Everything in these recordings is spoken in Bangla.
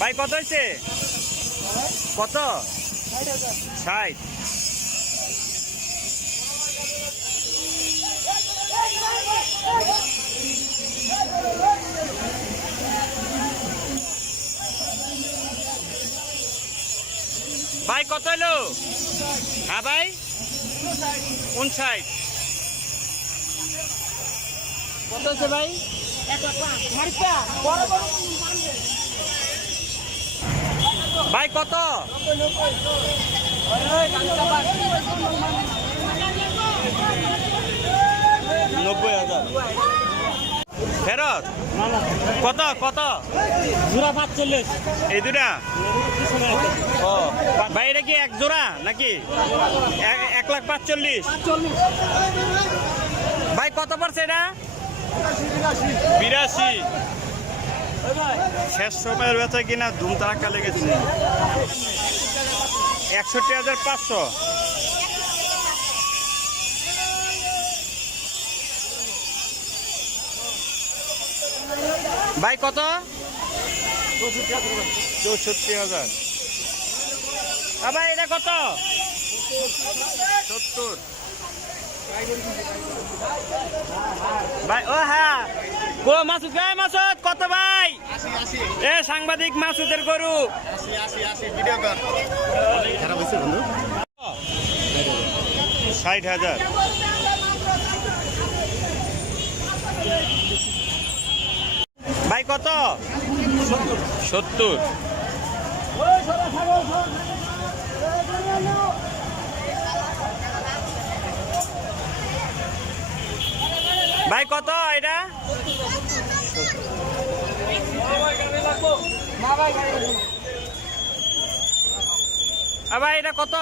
ভাই কত হয়েছে কত? ষাট। ভাই কত এলো হ্যাঁ ভাই? উনষাট। কত হচ্ছে ভাই? ভাই কত? নব্বই হাজার। ফেরত? কত কত? জোড়া পাঁচচল্লিশ। এই দুটা? ও ভাই এটা কি এক জোড়া নাকি? এক- লাখ পাঁচচল্লিশ। ভাই কত পড়ছে এটা? বিরাশি। শেষ সময়ের বেচা কিনা ধুম তারাক্কা লেগেছে। একষট্টি হাজার পাঁচশো। ভাই, কত? চৌষট্টি হাজার। ভাই, এটা কত? সত্তর। ভাই, ও হ্যাঁ। কত ভাই? এ সাংবাদিক মাসুদের গরু। ষাট হাজার। ভাই কত? সত্তর। ভাই কত এটা? ভাই এটা কত?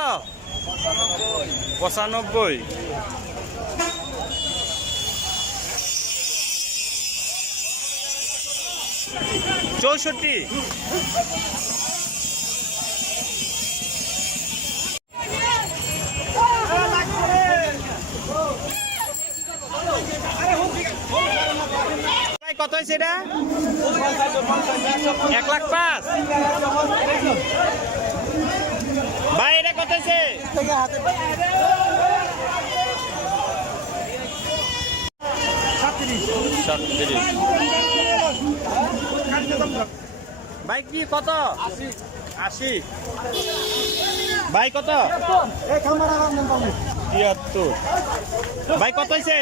পঁচানব্বই। চৌষট্টি। হয়েছে এটা? এক লাখ পাঁচ। ভাই, এটা কত হয়েছে? ভাই, কি, কত? আশি। ভাই, কত? তিয়াত্তর। ভাই, কত হয়েছে?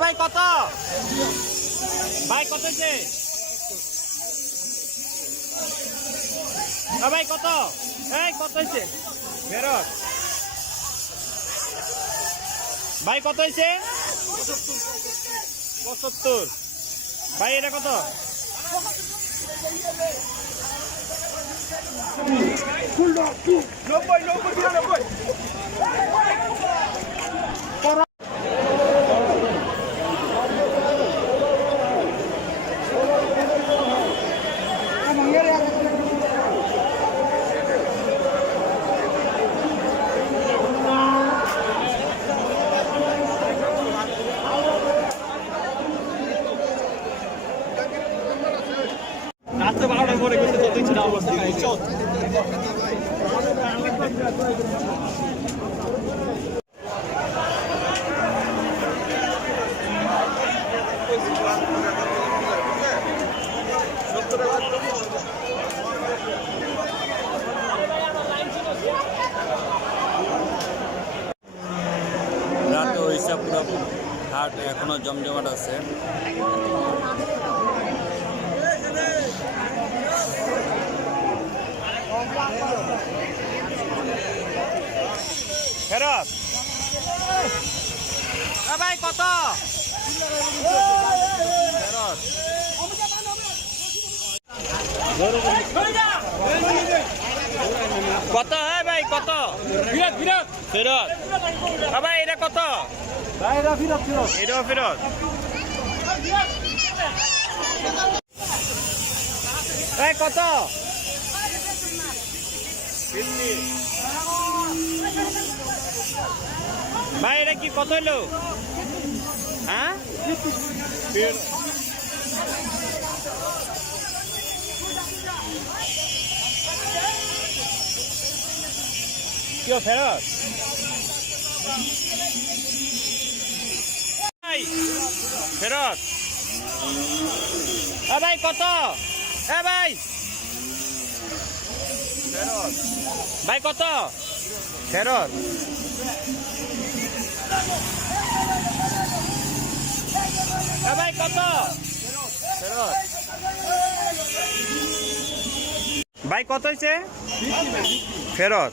ভাই কত? ভাই কত হয়েছে? ও ভাই কত? এই কত হয়েছে? ফেরত ভাই কত হয়েছে? পঁচাত্তর। ভাই এটা কত? রাত্রে রাতে ওড়িশা পুরো হাট এখনও জমজমাট আছে। ফেরত। ভাই কত? ফেরত। কত হ্যাঁ ভাই কত? বিরাট ফেরত। ও ভাই এটা কত? বিরাট বিরাট এটাও ফেরত। এই কত? ভাই এটা কি কত হলো হ্যাঁ? কেউ ফেরত? ফেরত। ভাই কত? এ ভাই ভাই কত? ফেরত। ভাই কত? ফেরত ভাই কত হয়েছে ফেরত।